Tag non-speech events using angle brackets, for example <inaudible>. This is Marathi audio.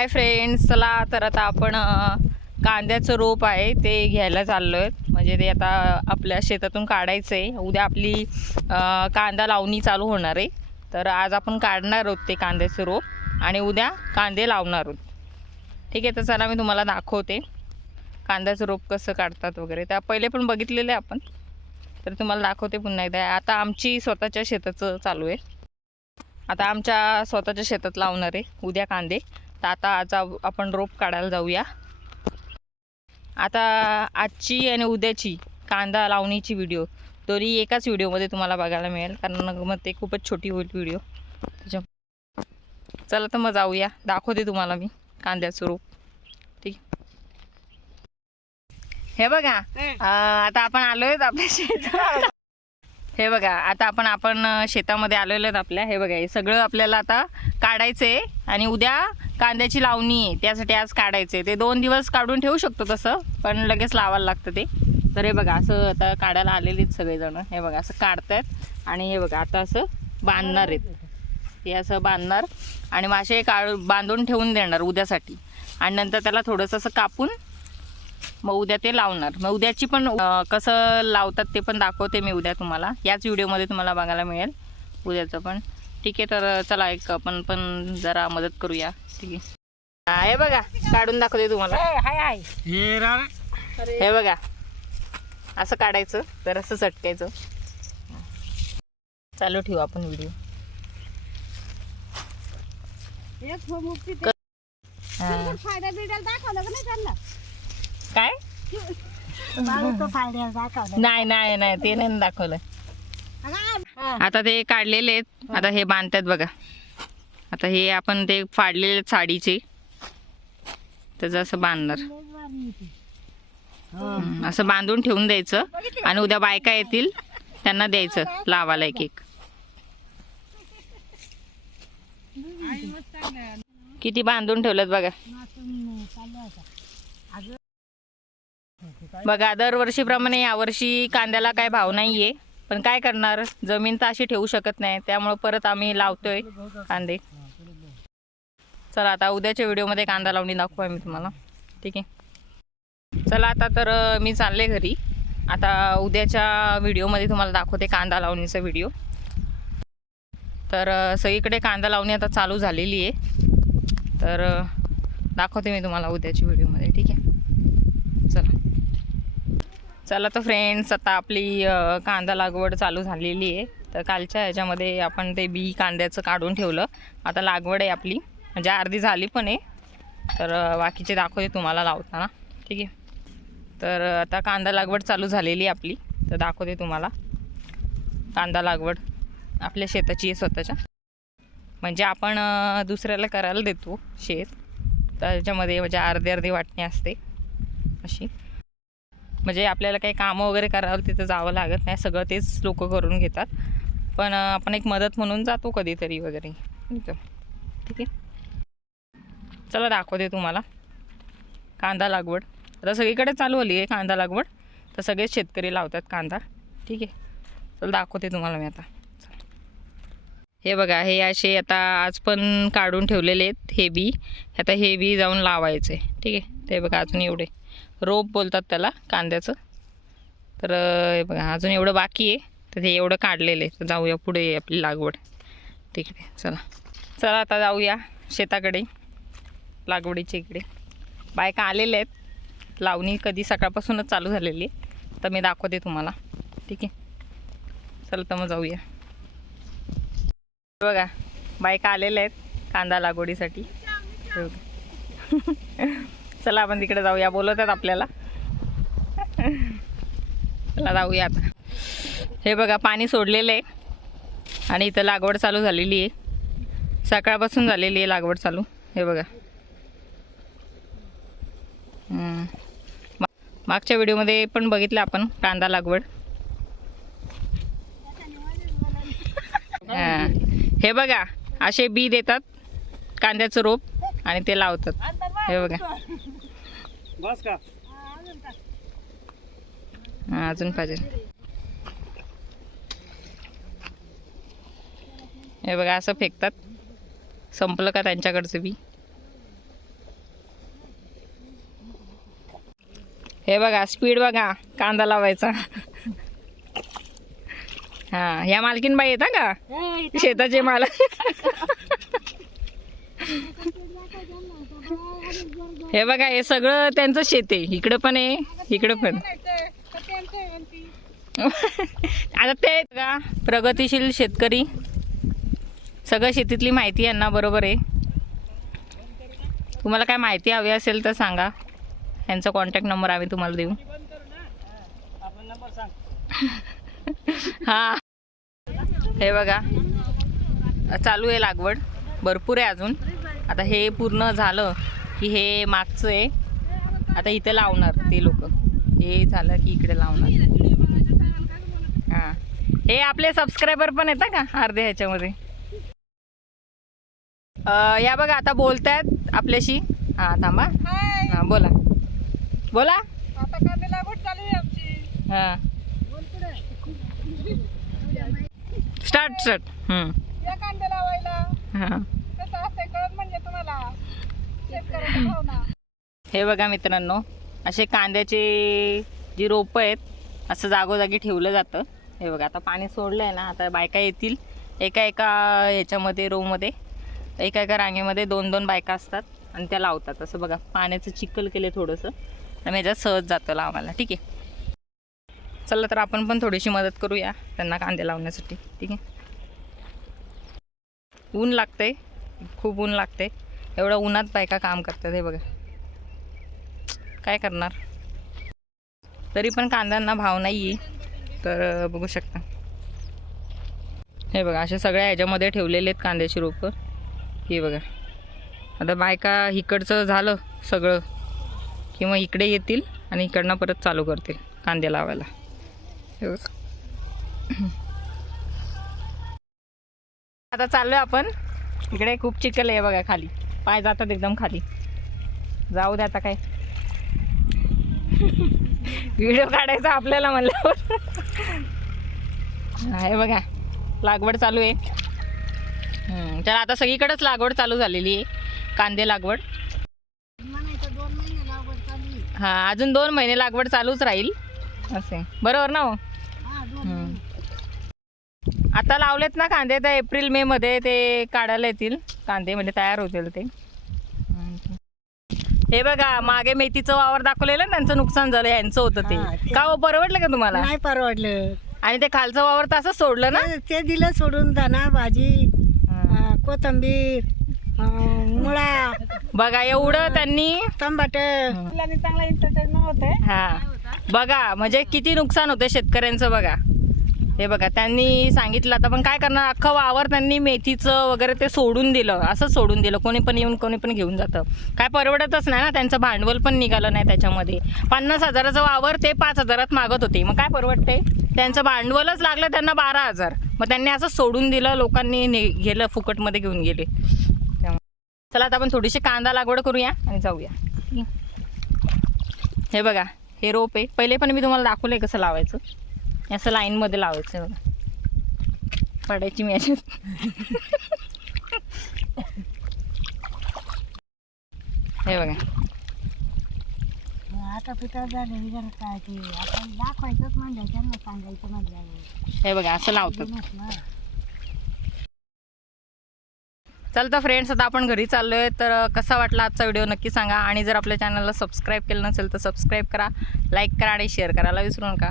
हाय फ्रेंड्स चला तर आता आपण कांद्याचं रोप आहे ते घ्यायला चाललो आहेत म्हणजे ते आता आपल्या शेतातून काढायचं आहे उद्या आपली कांदा लावणी चालू होणार आहे. तर आज आपण काढणार आहोत ते कांद्याचं रोप आणि उद्या कांदे लावणार आहोत. ठीक आहे तर चला मी तुम्हाला दाखवते. कांद्याचं रोप कसं काढतात वगैरे. त्या पहिले पण बघितलेलं आहे आपण. तर तुम्हाला दाखवते पुन्हा एकदा. आता आमची स्वतःच्या शेताचं चालू आहे. आता आमच्या स्वतःच्या शेतात लावणार आहे उद्या कांदे. तर आता आज आपण रोप काढायला जाऊया. आता आजची आणि उद्याची कांदा लावणीची व्हिडिओ दोन्ही एकाच व्हिडिओमध्ये तुम्हाला बघायला मिळेल कारण मग ते खूपच छोटी होईल व्हिडिओ त्याच्या चला तर मग जाऊया. दाखवते तुम्हाला मी कांद्याचं रोप. ठीक. हे बघा. आता आपण आलोय आपल्या शेतात. हे बघा आता आपण आपण शेतामध्ये आलेलो आहेत आपल्या. हे बघा हे सगळं आपल्याला आता काढायचं आहे आणि उद्या कांद्याची लावणी आहे. त्यासाठी आज काढायचं आहे ते दोन दिवस काढून ठेवू शकतो तसं पण लगेच लावायला लागतं ते. तर हे बघा असं आता काढायला आलेले आहेत सगळेजण. हे बघा असं काढतायत. आणि हे बघा आता असं बांधणार आहेत. हे असं बांधणार. आणि मासे काढ बांधून ठेवून देणार उद्यासाठी. आणि नंतर त्याला थोडंसं असं कापून मग उद्या ते लावणार. मग उद्याची पण कसं लावतात ते पण दाखवते मी उद्या तुम्हाला. याच व्हिडिओमध्ये तुम्हाला बघायला मिळेल उद्याचं पण. ठीक आहे तर चला एक आपण पण जरा मदत करूया. ठीक आहे. हा, हे बघा काढून दाखवते तुम्हाला. हाय हाय. हे हे बघा. असं काढायचं तर असं चटकायचं चालू ठेवू आपण व्हिडिओ. फायदा बिड्याला दाखवलं का नाही काय? नाही नाही नाही ते नाही दाखवलं. आता ते काढलेले आहेत. आता हे बांधतात बघा. आता हे आपण ते फाडलेले साडीचे. त्याचं असं बांधणार. असं बांधून ठेवून द्यायचं. आणि उद्या बायका येतील त्यांना द्यायचं लावायला एक एक. किती बांधून ठेवलेत बघा. बघा दरवर्षीप्रमाणे यावर्षी कांद्याला काय भाव नाहीये. पण काय करणार? जमीन तर अशी ठेवू शकत नाही. त्यामुळे परत आम्ही लावतोय कांदे. चला आता उद्याच्या व्हिडिओमध्ये कांदा लावणी दाखवू मी तुम्हाला. ठीक आहे? चला आता तर मी चालले घरी. आता उद्याच्या व्हिडिओमध्ये तुम्हाला दाखवते कांदा लावणीचा व्हिडिओ. तर सगळीकडे कांदा लावणी आता चालू झालेली आहे. तर दाखवते मी तुम्हाला उद्याच्या व्हिडिओमध्ये. ठीक आहे? चला तर फ्रेंड्स आता आपली कांदा लागवड चालू झालेली आहे. तर कालच्या ह्याच्यामध्ये आपण ते बी कांद्याचं काढून ठेवलं. आता लागवड आहे आपली. म्हणजे अर्धी झाली पण आहे. तर बाकीचे दाखवते तुम्हाला लावताना. ठीक आहे? तर आता कांदा लागवड चालू झालेली आहे आपली. तर दाखवते तुम्हाला. कांदा लागवड आपल्या शेताची आहे स्वतःच्या. म्हणजे आपण दुसऱ्याला करायला देतो शेत. त्याच्यामध्ये म्हणजे अर्धी अर्धी वाटणी असते. अशी. म्हणजे आपल्याला काही कामं वगैरे करावं तिथं जावं लागत नाही. सगळं तेच लोक करून घेतात. पण आपण एक मदत म्हणून जातो कधीतरी वगैरे. ठीक आहे? चला दाखवते तुम्हाला. कांदा लागवड. आता सगळीकडे चालू आली आहे कांदा लागवड. तर सगळेच शेतकरी लावतात कांदा. ठीक आहे? चला दाखवते तुम्हाला मी आता. हे बघा हे असे आता आज पण काढून ठेवलेले आहेत. हे बी. आता हे बी जाऊन लावायचे ठीक आहे? ते बघा अजून एवढे. रोप बोलतात त्याला कांद्याचं. तर हे बघा अजून एवढं बाकी आहे. तर हे एवढं काढलेलं आहे. तर जाऊया पुढे आपली लागवड. तिकडे चला. चला आता जाऊया शेताकडे लागवडीच्या इकडे. बायका आलेल्या आहेत. लावणी कधी सकाळपासूनच चालू झालेली आहे. तर मी दाखवते तुम्हाला. ठीक आहे? चला तर मग जाऊया. बघा बायका आलेल्या आहेत कांदा लागवडीसाठी. <laughs> चला आपण तिकडे जाऊया. बोलवतात आपल्याला. चला जाऊया आता. हे बघा पाणी सोडलेलं आहे. आणि इथं लागवड चालू झालेली आहे. सकाळपासून झालेली आहे लागवड चालू. हे बघा. मागच्या व्हिडिओमध्ये पण बघितलं आपण कांदा लागवड. हे बघा असे बी देतात कांद्याचं रोप आणि ते लावतात. हे बघा. बस का? हा अजून पाहिजे. हे बघा असं फेकतात. संपलं का त्यांच्याकडचं बी? हे बघा स्पीड बघा कांदा लावायचा. हा या मालकीन बाई येता का? हो, शेताचे मालक. <laughs> हे बघा हे सगळं त्यांचं शेत आहे. इकडं पण आहे इकडं पण. आता ते का प्रगतिशील शेतकरी. सगळं शेतीतली माहिती यांना बरोबर आहे. तुम्हाला काय माहिती हवी असेल तर सांगा. यांचा कॉन्टॅक्ट नंबर आम्ही तुम्हाला देऊ. हा. हे बघा चालू आहे लागवड. भरपूर आहे अजून. आता हे पूर्ण झालं की हे मागचं आहे. आता इथे लावणार ते लोक. हे झालं की इकडे लावणार. हां. हे आपले सबस्क्रायबर पण येतात का? अर्धे ह्याच्यामध्ये. या बघा आता बोलतायत आपल्याशी. हां थांबा. हां बोला. बोला. आता कांदे लागवड चालू आहे आमची. हां. स्टार्ट स्टार्ट हं. कांदे लावायला. हां. कळत म्हणजे तुम्हाला. भावना <laughs> हे बघा मित्रांनो असे कांद्याचे जी रोपं आहेत असं जागोजागी ठेवलं जातं. हे बघा आता पाणी सोडलं आहे ना आता बायका येतील. एका एका ह्याच्यामध्ये रोमध्ये एका एका रांगेमध्ये दोन दोन बायका असतात आणि त्या लावतात. असं बघा पाण्याचं चिखल केलं थोडंसं. आणि ह्याच्यात सहज जातं लावायला ठीक आहे? चला तर आपण पण थोडीशी मदत करूया त्यांना कांदे लावण्यासाठी ठीक आहे? ऊन लागतंय. खूप ऊन लागते. एवढं उन्हात बायका काम करतात हे बघा. काय करणार? तरी पण कांद्यांना भाव नाही आहे तर बघू शकता. हे बघा असे सगळ्या ह्याच्यामध्ये ठेवलेले आहेत कांद्याची रोपं. हे बघा. आता बायका इकडचं झालं सगळं किंवा इकडे येतील आणि इकडनं परत चालू करतील कांदे लावायला. हे बघा. आता चाललो आपण. इकडे खूप चिखल आहे बघा खाली. पाय जातात एकदम खाली. जाऊ द्या आता काय. व्हिडिओ काढायचा आपल्याला म्हणल्यावर. आहे बघा. लागवड चालू आहे. तर आता सगळीकडेच लागवड चालू झालेली आहे. कांदे लागवड. हा अजून दोन महिने लागवड चालूच राहील. असे बरोबर ना हो? आता लावलेत ना कांदे तर एप्रिल मे मध्ये ते काढायला येतील. कांदे म्हणजे तयार होतील ते. हे बघा मागे मेथीचं वावर दाखवलेलं ना त्यांचं नुकसान झालं यांचं होतं ते. का हो परवडलं का तुम्हाला? नाही परवडलं. आणि ते खालचं वावर तर असं सोडलं ना? ते- दिलं सोडून दाना भाजी कोथंबीर मुळा. बघा एवढं त्यांनी टमाट चांगला एंटरटेनमेंट होते हा. बघा म्हणजे किती नुकसान होतं शेतकऱ्यांचं बघा. हे बघा त्यांनी सांगितलं आता पण काय करणार? अख्खं वावर त्यांनी मेथीचं वगैरे ते सोडून दिलं. असंच सोडून दिलं. कोणी पण येऊन कोणी पण घेऊन जातं. काय परवडतच नाही ना? त्यांचं भांडवल पण निघालं नाही त्याच्यामध्ये. पन्नास हजाराचं वावर ते पाच हजारात मागत होते. मग काय परवडते? त्यांचं भांडवलच लागलं त्यांना बारा हजार. मग त्यांनी असं सोडून दिलं लोकांनी ने- गेलं फुकटमध्ये घेऊन गेले. त्यामुळे चला आता आपण थोडीशी कांदा लागवड करूया आणि जाऊया. हे बघा हे रोप आहे. पहिले पण मी तुम्हाला दाखवलं आहे कसं लावायचं. असं लाईनमध्ये लावायचं बघा. पडायची मी याच्यात हे बघा. आता पिठा झाले विचार काय ते आता दाखवायचंच म्हणलं त्यांना सांगायचं म्हणलं हे बघा असं लावतात. ना. चल तर फ्रेंड्स आता आपण घरी चाललोय. तर कसा वाटला आजचा व्हिडिओ नक्की सांगा. आणि जर आपल्या चॅनलला सबस्क्राईब केलं नसेल तर सबस्क्राईब करा लाईक करा आणि शेअर करायला विसरू नका.